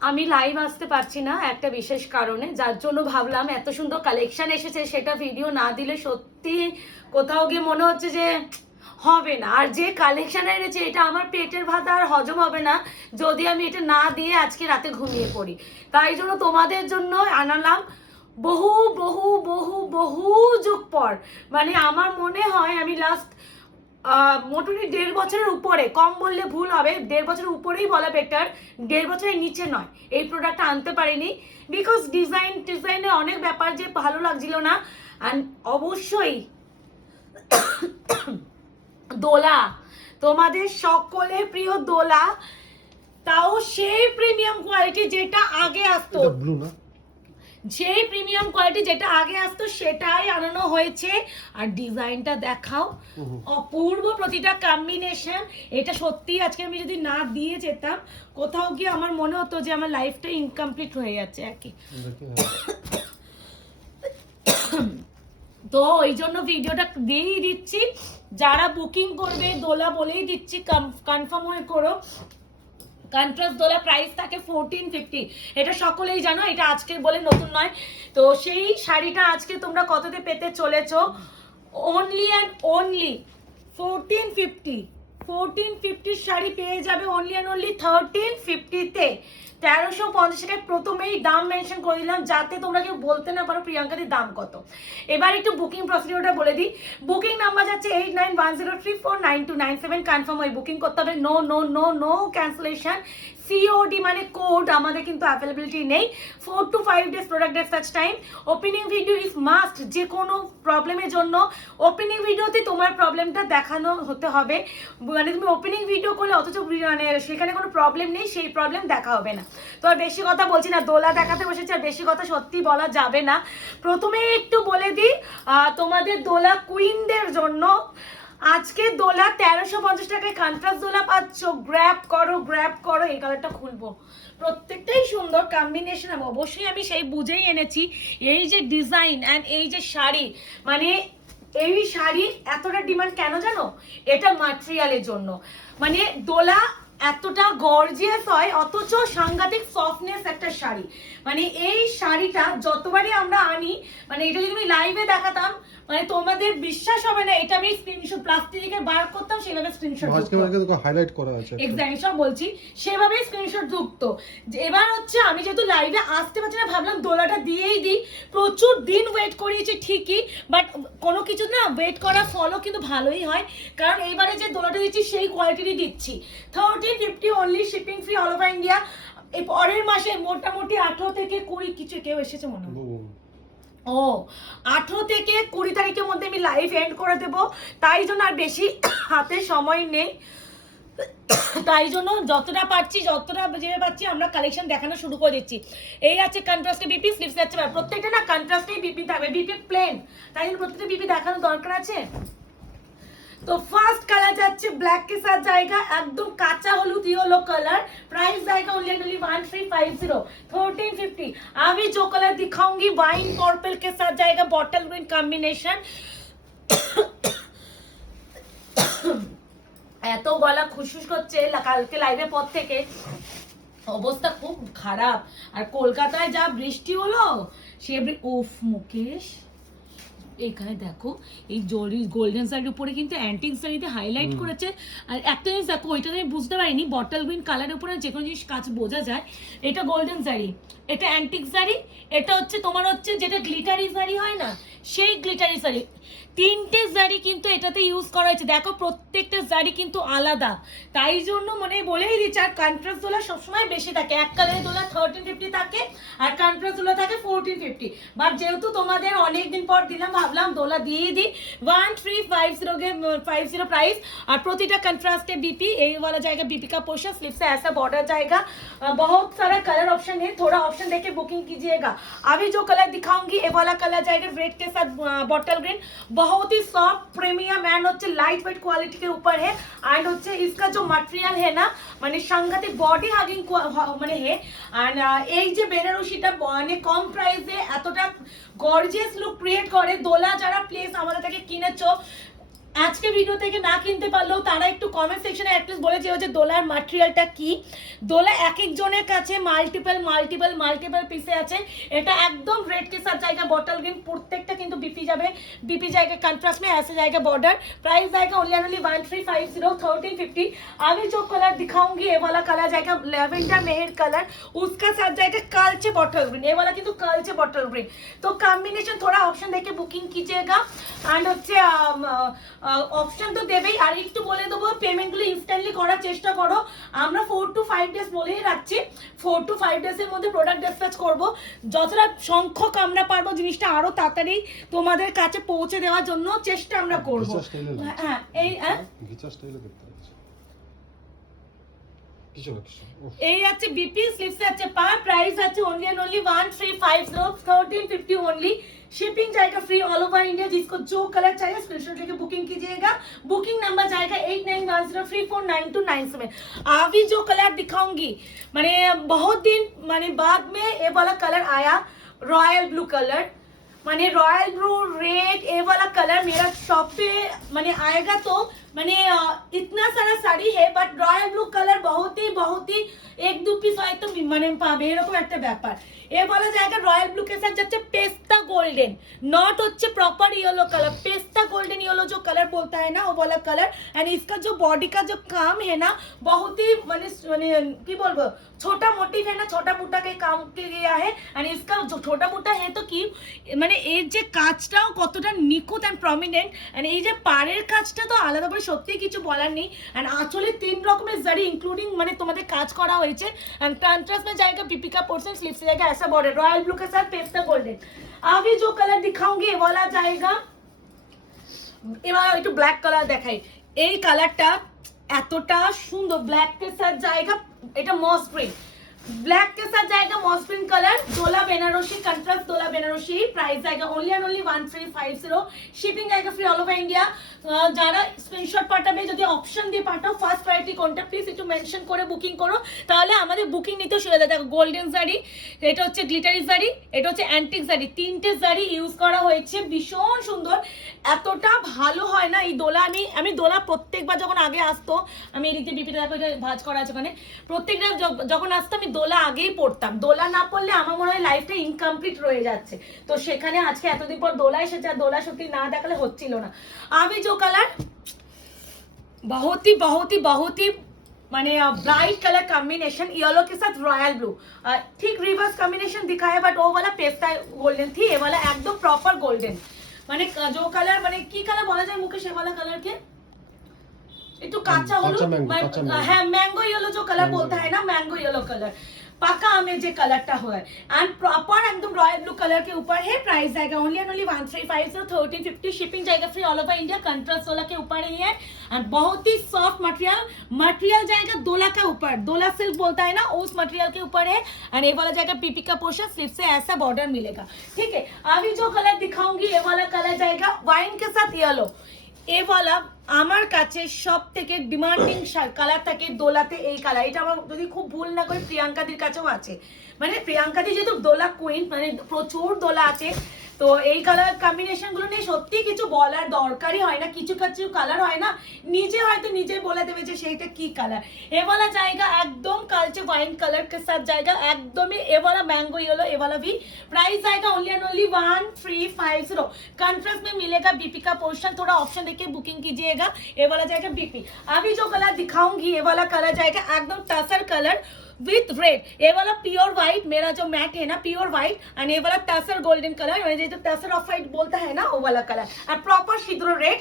আমি লাইভ আসতে পারছি না একটা বিশেষ কারণে, যার জন্য ভাবলাম এত সুন্দর কালেকশন এসেছে সেটা ভিডিও না দিলে সত্যি কোথাও গিয়ে মনে হচ্ছে যে হবে না। আর যে কালেকশন এনেছে এটা আমার পেটের ভাত আর হজম হবে না যদি আমি এটা না দিয়ে আজকে রাতে ঘুমিয়ে পড়ি। তাই জন্য তোমাদের জন্য আনালাম বহু বহু বহু বহু যুগ পর, মানে আমার মনে হয় আমি লাস্ট মোটামুটি 1.5 বছরের উপরে, কম বললে ভুল হবে, 1.5 বছরের উপরেই বলা বেটার, 1.5 বছরের নিচে নয়, এই প্রোডাক্টটা আনতে পারিনি বিকজ ডিজাইনের অনেক ব্যাপার যে ভালো লাগছিল না। অ্যান্ড অবশ্যই দোলা, তোমাদের সকলের প্রিয় দোলা, তাও সেই প্রিমিয়াম কোয়ালিটি যেটা আগে আসতো, যেই প্রিমিয়াম কোয়ালিটি যেটা আগে আসতো সেটাই আনানো হয়েছে। আর ডিজাইনটা দেখাও, অপূর্ব প্রতিটা কম্বিনেশন। এটা সত্যি আজকে আমি যদি না দিয়ে যেতাম কোথাও গিয়ে আমার মনে হতো যে আমার লাইফটা ইনকমপ্লিট হয়ে যাচ্ছে আর কি। তো ওই জন্য ভিডিওটা দিয়েই দিচ্ছি, যারা বুকিং করবে দোলা বলেই দিচ্ছি কনফার্ম হয়ে করো। কন্ট্রাস্ট দোলা প্রাইস থাকে 1450, এটা সকলেই জানো, এটা আজকে বলে নতুন নয়। তো সেই শাড়িটা আজকে তোমরা কততে পেতে চলেছো? Only and only 1450। 1450 শাড়ি পেয়ে যাবে অনলি অ্যান্ড অনলি 1350-তে। 1350 টাকায় প্রথমেই দাম মেনশন করে দিলাম যাতে তোমরা কেউ বলতে না পারো প্রিয়াঙ্কাদির দাম কত। এবার একটু বুকিং প্রসিডিওরটা বলে দিই। বুকিং নাম্বার যাচ্ছে 8910349297, কনফার্ম হয়ে বুকিং করতে হবে। No no no no cancellation. COD মানে কোড আমাদের কিন্তু অ্যাভেলেবিলিটি নেই। 4 to 5 days product such time. Opening video is must, যে কোনো প্রবলেমের জন্য ওপেনিং ভিডিওতে তোমার প্রবলেমটা দেখানো হতে হবে। মানে তুমি ওপেনিং ভিডিও করলে অথচ মানে সেখানে কোনো প্রবলেম নেই, সেই প্রবলেম দেখা হবে না। তো আর বেশি কথা বলছি না, দোলা দেখাতে বসেছি, আর বেশি কথা সত্যি বলা যাবে না। প্রথমে একটু বলে দিই তোমাদের দোলা কুইনদের জন্য আজকে দোলা 1350 টাকায় কন্ট্রাস্ট দোলা পাচ্ছ। গ্র্যাব করো গ্র্যাব করো। এই কালারটা খুলবো, প্রত্যেকটাই সুন্দর কম্বিনেশন, অবশ্যই আমি সেই বুঝেই এনেছি। এই যে ডিজাইন অ্যান্ড এই যে শাড়ি, মানে এই শাড়ি এতটা ডিমান্ড কেন জানো? এটা ম্যাটেরিয়ালের জন্য। মানে দোলা এতটা গর্জিয়াস হয় অথচ সাংঘাতিক সফটনেস একটা শাড়ি। মানে এই শাড়িটা যতবারই আমরা আনি, মানে এটা যদি আমি লাইভে দেখাতাম মানে তোমাদের বিশ্বাস হবে না। এটা আমি স্ক্রিনশট প্লাস্টিক থেকে বার করতাম, সেভাবে স্ক্রিনশট হাইলাইট করা আছে এক্স্যাক্টলি সব বলছি, সেভাবে স্ক্রিনশট ঢুকতো। এবার হচ্ছে আমি যেহেতু লাইভে আসতে পারছি না ভাবলাম দোলাটা দিয়েই দিই। প্রচুর দিন ওয়েট করিয়েছি ঠিকই, বাট কোনো কিছু না ওয়েট করা ফলও কিন্তু ভালোই হয়, কারণ এইবারে যে দোলাটা দিচ্ছি সেই কোয়ালিটিরই দিচ্ছি। 1350 only, shipping free all over India. এই পরের মাসে মোটামুটি 18 থেকে 20 কিছু কেউ এসেছে মনে হয়, 18 থেকে 20 তারিখের মধ্যে আমি লাইভ এন্ড করে দেবো। তাই জন্য আর বেশি হাতে সময় নেই, তাই জন্য যতটা পাচ্ছি যতটা যেভাবে পাচ্ছি আমরা কালেকশন দেখানো শুরু করে দিচ্ছি। এই আছে কন্ট্রাস্টে বিপি, স্লিভস যাচ্ছে প্রত্যেকটা না কন্ট্রাস্টেই বিপি থাকবে, বিপি প্লেন, তাই জন্য প্রত্যেকটা বিপি দেখানো দরকার আছে। तो फर्स्ट कलर जाच्छे ब्लैक के साथ जाएगा, एकदम काचा हलुद येलो कलर। प्राइस जाएगा ओनली 1350, 1350। अभी जो कलर दिखाऊंगी वाइन पर्पल के साथ जाएगा, बॉटल ग्रीन कॉम्बिनेशन। এত গলা খুশখুশ করছে কালকে লাইভের পর থেকে, অবস্থা খুব খারাপ। আর কলকাতায় যা বৃষ্টি হলো সে উফ মুকেশ, এখানে দেখো এই জরি গোল্ডেন শাড়ির উপরে কিন্তু অ্যান্টিক শাড়িতে হাইলাইট করেছে। আর একটা জিনিস দেখো, ওইটা আমি বুঝতে পারিনি, বটল গ্রিন কালারের উপরে যে কোনো জিনিস কাজ বোঝা যায়। এটা গোল্ডেন শাড়ি, এটা অ্যান্টিক শাড়ি, এটা হচ্ছে তোমার হচ্ছে যেটা গ্লিটারি শাড়ি হয় না সেই গ্লিটারি শাড়ি। তিনটে শাড়ি কিন্তু এটাতে ইউজ করা হয়েছে, দেখো প্রত্যেকটা শাড়ি কিন্তু আলাদা। তাই জন্য মানে বলেই দিচ্ছি। আর কন্ট্রাস্ট দোলা সবসময় বেশি থাকে, এক কালারের দোলা 1350 থাকে আর কন্ট্রাস্ট দোলা থাকে 1450। বাট যেহেতু তোমাদের অনেকদিন পর দিলাম ভাবলাম দোলা দিয়ে দিই। 1350 प्राइस। और प्रतिटा कंट्रास्ट है बीपी, ये वाला जाएगा बीपी का पोर्शन, स्लीव से ऐसा बॉर्डर जाएगा। बहुत सारा कलर ऑप्शन है, थोड़ा ऑप्शन देके बुकिंग कीजिएगा। अभी जो कलर दिखाऊंगी ये वाला कलर जाएगा रेड के साथ बॉटल ग्रीन, बहुत ही सॉफ्ट प्रीमियम एंड होच्छे लाइट वेट क्वालिटी के ऊपर है। एंड होच्छे इसका जो मटेरियल है ना माने सांघातिक बॉडी हागिंग माने है। एंड এই যে বেনারসিটা মানে কম প্রাইসে এতটা গর্জিয়াস লুক ক্রিয়েট করে, দোলা যারা প্লিজ আমাদের থেকে কিনেছো আজকে ভিডিও থেকে না কিনতে পারলেও তারা একটু কমেন্ট সেকশনে অ্যাটলিস্ট বলে যে দোলার ম্যাটেরিয়ালটা কি। দোলা এক একজনের কাছে মাল্টিপল পিসে আছে। এটা একদম रेड के साथ जाएगा बॉटल ग्रीन, प्रत्येकটা কিন্তু বিপি যাবে, বিপি जाएगा कंट्रास्ट में, ऐसे जाएगा बॉर्डर। प्राइस जाएगा ओनली 1350 1350। अभी जो कलर दिखाऊंगी ये वाला कलर जाएगा लेवेंडर मेहर कलर, उसका साथ जाएगा कालचे बॉटल ग्रीन, ये वाला কিন্তু কালচে বটল গ্রিন। তো কম্বিনেশন थोड़ा ऑप्शन देके बुकिंग कीजिएगा। एंड হচ্ছে অপশন তো দেবেই, আর একটু বলে দেবো পেমেন্টগুলো ইনস্ট্যান্টলি করার চেষ্টা করো। আমরা 4 to 5 ডেজ বলেই রাখছি, 4 to 5 ডেজের মধ্যে প্রোডাক্ট ডিসপ্যাচ করব। যতটা সংখ্যক আমরা পারবো জিনিসটা আরো তাড়াতাড়ি তোমাদের কাছে পৌঁছে দেওয়ার জন্য চেষ্টা আমরা করব। হ্যাঁ এই ঘিচা স্টাইলে দেখতে পাচ্ছি এই আছে বিপি স্লিপস আছে পার। প্রাইস আছে ओनली 1350 1350 ओनली। शिपिंग जाएगा फ्री ऑल ओवर इंडिया। जिसको जो कलर चाहिए स्क्रीनशॉट लेके बुकिंग कीजिएगा। बुकिंग नंबर जाएगा 8910349297। अभी जो कलर दिखाऊंगी माने बहुत दिन माने बाद में ये वाला कलर आया, रॉयल ब्लू कलर, माने रॉयल ब्लू रेड, ये वाला कलर मेरा शॉप पे माने आएगा। तो माने इतना सारा साड़ी है बट रॉयल ब्लू कलर बहुत ही एक दो पीस হয়তো মানে পাবে এরকম একটা ব্যাপার। ये वाला जाएगा रॉयल ब्लू के साथ जाচ্ছে पेस्ता गोल्डन, नॉट হচ্ছে proper yellow colour, pista golden yellow जो कलर बोलता है ना वो वाला कलर। एंड इसका जो बॉडी का जो काम है ना बहुत ही माने की बोलबो छोटा मोटिव है ना, छोटा मोटा के काम के गया है। एंड इसका जो छोटा मोटा है तो কি মানে এই যে কাজটাও কতটা নিখুঁত এন্ড প্রমিনেন্ট। এন্ড এই যে পাড়ের কাজটা তো আলাদা করে সত্যি কিছু বলার নেই। এন্ড আঁচলে 3 রকমের জারি इंक्लूडिंग মানে তোমাদের কাজ করা হয়েছে। एंड कॉन्ट्रास्ट में जाएगा बीपी का पोर्शन, स्लीव्स जाएगा ऐसा बॉर्डर रॉयल ब्लू के साथ पेस्ता गोल्डन। अभी जो कलर दिखाऊंगी ये वाला जाएगा, এবার একটু ব্ল্যাক কালার দেখাই। এই কালারটা এতটা সুন্দর, ব্ল্যাক के साथ जाएगा, এটা মস গ্রিন, ब्लैक के साथ जाएगा मॉस्प्रिन कलर, डोला बेनारसी कंट्रास्ट डोला बेनारसी। प्राइस जाएगा ओनली 1350। शिपिंग जाएगा फ्री ऑल ओवर इंडिया। যারা স্ক্রিনশট পাঠাবে যদি অপশন দিয়ে পাঠাও ফার্স্ট প্রায়োরিটি কোনটা প্লিজ একটু মেনশন করে বুকিং করো, তাহলে আমাদের বুকিং নিতে সুবিধা। দেখো গোল্ডেন জারি, এটা হচ্ছে গ্লিটারি জারি, এটা হচ্ছে অ্যান্টিক জারি, তিনটে জারি ইউজ করা হয়েছে, ভীষণ সুন্দর। এতটা ভালো হয় না এই দোলা। আমি দোলা প্রত্যেকবার যখন আগে আসতো, আমি এদিকে বিপিটা দেখো এটা ভাঁজ করা আছে ওখানে, প্রত্যেকটা যখন আসতো আমি দোলা আগেই পড়তাম। দোলা না পড়লে আমার মনে হয় লাইফটা ইনকমপ্লিট রয়ে যাচ্ছে। তো সেখানে আজকে এতদিন পর দোলা এসেছে, আর দোলা সত্যি না দেখালে হচ্ছিল না। আমি जो कलर बहुत ही माने ब्राइट कलर कॉम्बिनेशन, येलो के साथ रॉयल ब्लू, ठीक रिवर्स कॉम्बिनेशन दिखा है बट वो वाला पेस्ता गोल्डन थी, ये वाला एकदम प्रॉपर गोल्डन। माने जो कलर माने की कलर बोला जाए मुकेश, ये वाला कलर के একটু কাঁচা হলুদ, হ্যাঁ ম্যাঙ্গো ইয়েলো जो कलर बोलता है ना, मैंगो येलो कलर पाका आमेर जे कलरটা হয়। एंड प्रॉपर एकदम रॉयल ब्लू कलर के ऊपर है। प्राइस जाएगा ओनली 1350 1350। शिपिंग जाएगा free all over India. Contrast डोला के ऊपर ही है एंड बहुत ही सॉफ्ट मटेरियल जाएगा डोला के ऊपर, डोला सिल्क बोलता है ना उस मटेरियल के ऊपर है। एंड ये वाला जाएगा पीपी का पोर्शन, स्लीव से ऐसा बॉर्डर मिलेगा। ठीक है, अभी जो कलर दिखाऊंगी ये वाला कलर जाएगा वाइन के साथ येलो। ये वाला আমার কাছে সব থেকে ডিমান্ডিং কালার থাকে দোলাতে, এই কালার। এটা আমার যদি খুব ভুল না করি প্রিয়াঙ্কাদির কাছেও আছে, মানে প্রিয়াঙ্কাদি যেহেতু দোলা কুইন, মানে প্রচুর দোলা আছে। তো এই কালার কম্বিনেশন গুলো নিয়ে সত্যি কিছু বলার দরকারই হয় না। কিছু কিছু কালার হয় না নিজে হয়তো নিজে বলে দেবে যে সেইটা কি কালার। এ वाला जाएगा एकदम कालचे वाइन कलर के साथ जाएगा, एकदम ही ये वाला मैंगो येलो, ये वाला भी। प्राइस आएगा ओनली 1350। कंट्रास्ट में मिलेगा बीपी का पोर्शन, थोड़ा ऑप्शन देके बुकिंग कीजिएगा। ये वाला जाएगा बीपी। अभी जो कलर दिखाऊंगी ये वाला कलर जाएगा एकदम टसर कलर विथ रेड। ये वाला प्योर व्हाइट, मेरा जो मैट है ना प्योर व्हाइट, एंड ये वाला टसर गोल्डन कलर, ये जो टसर ऑफ व्हाइट बोलता है ना वो वाला कलर, और प्रॉपर सिंदूर रेड,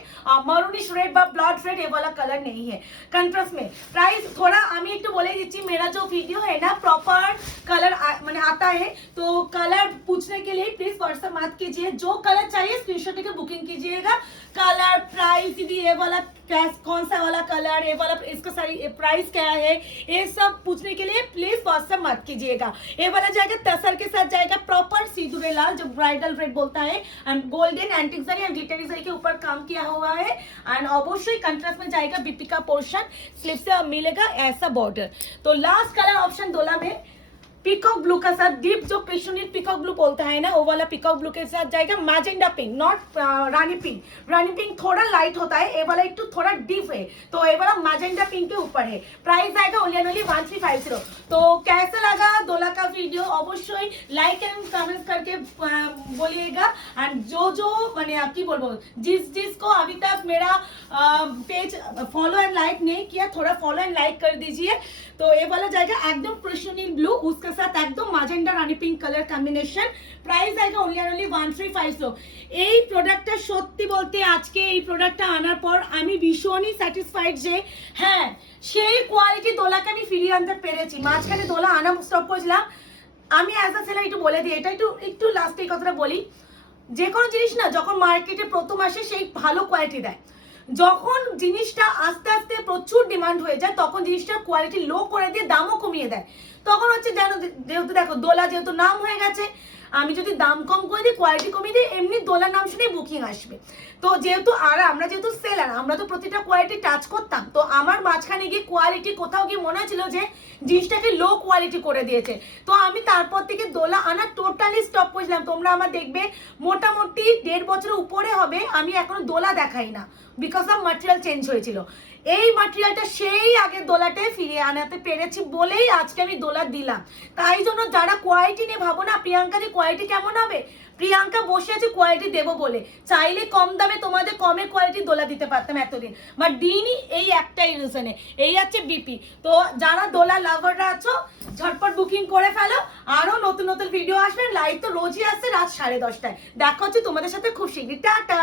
मरूनिश रेड বা ब्लड रेड, ये वाला कलर नहीं है कंट्रास्ट में। प्राइस थोड़ा আমি একটু বলে দিচ্ছি, मेरा जो वीडियो है ना प्रॉपर कलर माने आता है, तो कलर पूछने के लिए प्लीज व्हाट्सएप मत कीजिए। जो कलर चाहिए स्क्रीनशॉट लेकर बुकिंग कीजिएगा। कलर प्राइस भी, ये वाला कौन सा वाला कलर, ये वाला इसका सारी प्राइस क्या है, ये सब पूछने के लिए प्लीज व्हाट्सएप मत कीजिएगा। ये वाला जाएगा टसर के साथ जाएगा प्रॉपर सिंदूरे लाल, जो ब्राइडल रेड बोलता है, and golden antique zari and glittery zari के ऊपर काम किया हुआ है। एंड अवश्य कंट्रास्ट में जाएगा बीपी का पोर्शन, स्लीव से मिलेगा ऐसा बॉर्डर। तो लास्ट कलर ऑप्शन डोला में पीकॉक ब्लू का साथ डीप जो कृष्णनील पीकॉक ब्लू बोलता है ना, वो वाला पीकॉक ब्लू के साथ जाएगा मैजेंडा pink, not Rani pink. Rani pink थोड़ा लाइट होता है, ये वाला एक थोड़ा डीप है, तो ये वाला मैजेंडा पिंक के ऊपर है। प्राइस आएगा ओनली एंड ओनली 1350। तो कैसा लगा दोला का वीडियो অবশ্যই লাইক एंड कमेंट करके बोलिएगा। एंड जो मैंने की बोलबो जिसको अभी तक मेरा पेज फॉलो एंड लाइक नहीं किया, थोड़ा फॉलो एंड लाइक कर दीजिए। तो ये वाला जाएगा एकदम कृष्णनील ब्लू, उसके साथ एकदम मैजेंडा रानी पिंक कलर कॉम्बिनेशन। प्राइस आएगा ओनली एंड ओनली 1350। এই প্রোডাক্টটা সত্যি বলতে আজকে এই প্রোডাক্টটা আনার পর আমি ভীষণই স্যাটিসফাইড যে হ্যাঁ সেই কোয়ালিটি দোলাকে আমি ফিরিয়ে আনতে পেরেছি। মাঝখানে দোলা আনা স্টপ করেছিলাম। আমি অ্যাজ আ সেলার একটু বলে দিই, এটা একটু লাস্টে এই কথাটা বলি, যে কোনো জিনিস না যখন মার্কেটে প্রথম আসে সেই ভালো কোয়ালিটি দেয়, যখন জিনিসটা আস্তে আস্তে প্রচুর ডিমান্ড হয়ে যায় তখন জিনিসটার কোয়ালিটি লো করে দিয়ে দামও কমিয়ে দেয়। তখন হচ্ছে যেহেতু দেখো দোলা যেহেতু নাম হয়ে গেছে, আমি যদি দাম কম করে দিই কোয়ালিটি কমিয়ে দিই, এমনি দোলার নাম শুনে বুকিং আসবে। তো যেহেতু আমরা যেহেতু সেলার, আমরা তো প্রতিটা কোয়ালিটি টাচ করতাম, তো আমার মাঝখানে গিয়ে কোয়ালিটি কোথাও গিয়ে মনে হচ্ছিল যে জিনিসটাকে লো কোয়ালিটি করে দিয়েছে। তো আমি তারপর থেকে দোলা আনা টোটালি স্টপ করেছিলাম। তোমরা আমার দেখবে মোটামুটি 1.5 বছরের উপরে হবে আমি এখনো দোলা দেখাই না, বিকজ অফ ম্যাটেরিয়াল চেঞ্জ হয়েছিল। এই ম্যাটেরিয়ালটা সেই আগের দোলাতে ফিরিয়ে আনাতে পেরেছি বলেই আজকে আমি দোলা দিলাম। তাই জন্য যারা কোয়ালিটি নিয়ে ভাবো না প্রিয়াঙ্কা যে কোয়ালিটি কেমন হবে, প্রিয়াঙ্কা বসে আছে কোয়ালিটি দেবো বলে, চাইলে কম দামে তোমাদের কমের কোয়ালিটি দোলা দিতে পারতাম এতদিন, বাট দিনই এই একটাই রিজনে, এই আছে বিপি। তো যারা দোলা লাভাররা আছো ঝটপট বুকিং করে ফেলো। আরো নতুন নতুন ভিডিও আসবে, লাইভ তো রোজই আসছে রাত 10:30টায়। দেখা হচ্ছে তোমাদের সাথে খুব শীঘ্রই। টাটা।